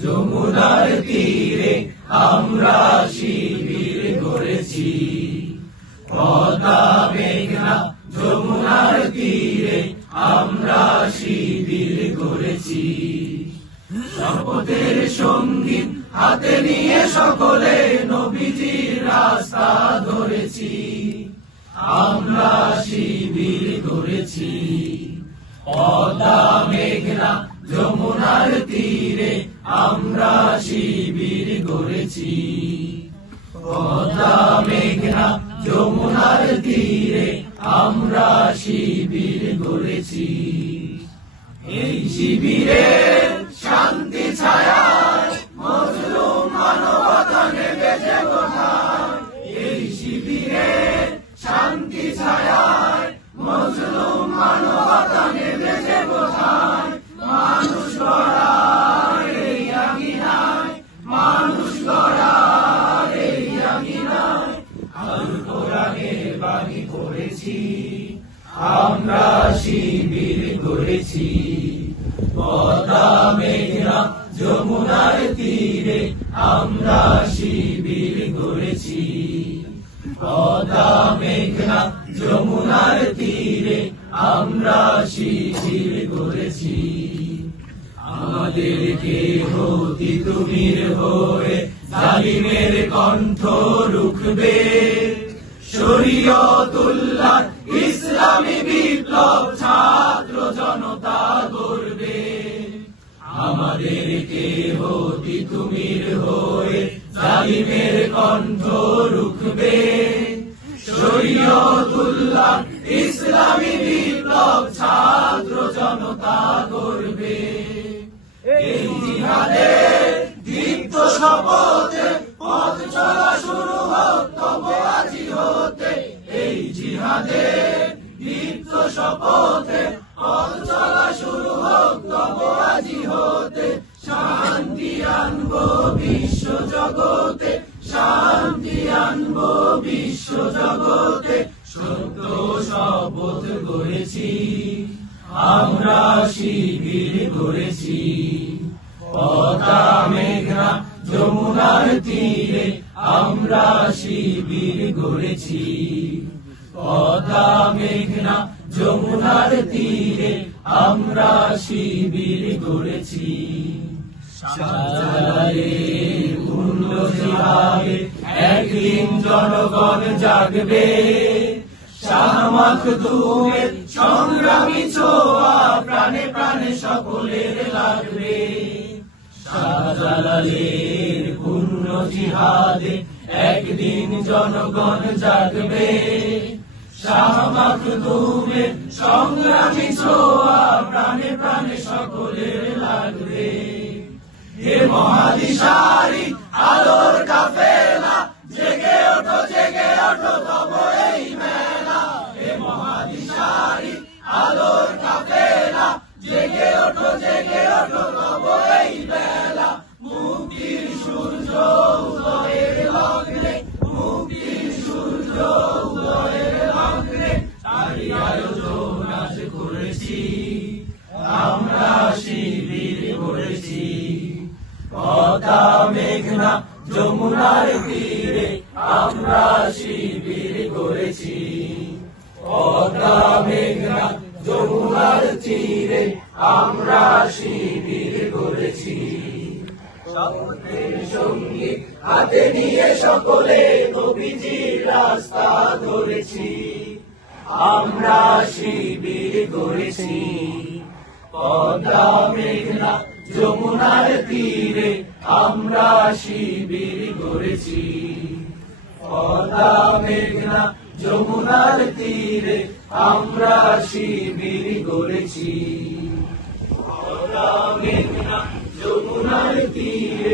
যমুনার তীরে আমরা শিবির গড়েছি। পদ্মা মেঘনা যমুনার তীরে আমরা শিবির গড়েছি। শপথের সঙ্গীত হাতে নিয়ে সকলে নবীজির রাস্তা ধরেছি। আমরা শিবির গড়েছি। পদ্মা মেঘনা যমুনার তীরে আমরা শিবির গড়েছি। পদ্মা মেঘনা যমুনার তীরে আমরা শিবির গড়েছি। এই শিবিরে শান্তি ছায়ায় মজলুম মানবতা নেমেছে কোথায়। এই শিবিরে শান্তি ছায়ায় মজলুম মানবতা নেমেছে কোথায়। মানুষ গড়ার এই আঙিনায়, মানুষ গড়ার এই আঙিনায় আল কোরআনের বাণী পড়েছি। আমরা শিবির গড়েছি। পদ্মা মেঘনা যমুনার তীরে আমরা শিবির গড়েছি। পদ্মা মেঘনা যমুনার তীরে আমরা শিবির গড়েছি। আমাদেরকে হতি তুমির হয়ে জালিমের কণ্ঠ রুখবে। শরীয়তুল্লাহ ইসলামী বিপ্লব ছাত্র জনতা গড়বে। আমাদেরকে হতি তুমির হয়ে জালিমের কণ্ঠ রুখবে। শরীয়তুল্লাহ ইসলামী বিপ্লব ছাত্র জনতা গড়বে। এই জিহাদের দীপ্ত শপথে পথ চলা শুরু হোক তব আজি হতে। এই জিহাদের দীপ্ত শপথে পথ চলা শুরু হোক তব আজি হতে। শান্তি আনবো বিশ্ব জগতে, শান্তি আনবো বিশ্ব জগতে। সত্য শপথ গড়েছি, আমরা শিবির গড়েছি। পদ্মা মেঘনা যমুনার তীরে আমরা শিবির গড়েছি। পদ্মা মেঘনা যমুনার তীরে আমরা শিবির গড়েছি। শাহজালালের পূর্ণ জিহাদে একদিন জনগণ জাগবে। শাহ মাখদুমের সংগ্রামী ছোঁয়া প্রাণে প্রাণে সকলের লাগবে। শাহজালালের পূর্ণ জিহাদে একদিন জনগণ জাগবে। শাহ মাখদুমের সংগ্রামী ছোঁয়া প্রাণে প্রাণে সকলের লাগবে। হে মহাদিশারি আলোর কাফেলা, জেগে ওঠো তব এই মেলা। হে মহাদিশারি আলোর কাফেলা, জেগে ওঠো তব এই বেলা। মুক্তির সূর্য উদয়ের লগ্নে, মুক্তির সূর্য উদয়ের লগ্নে তারই আয়োজন আজ করেছি। আমরা শিবির গড়েছি। পদ্মা মেঘনা যমুনার তীরে আমরা শিবির গড়েছি। পদ্মা মেঘনা যমুনার তীরে আমরা শিবির গড়েছি। শপথের সঙ্গীত হাতে নিয়ে সকলে নবীজির রাস্তা ধরেছি। আমরা শিবির গড়েছি। পদ্মা মেঘনা যমুনার তীরে আমরা শিবির গড়েছি। পদ্মা মেঘনা যমুনার তীরে আমরা শিবির গড়েছি। পদ্মা মেঘনা যমুনার তীরে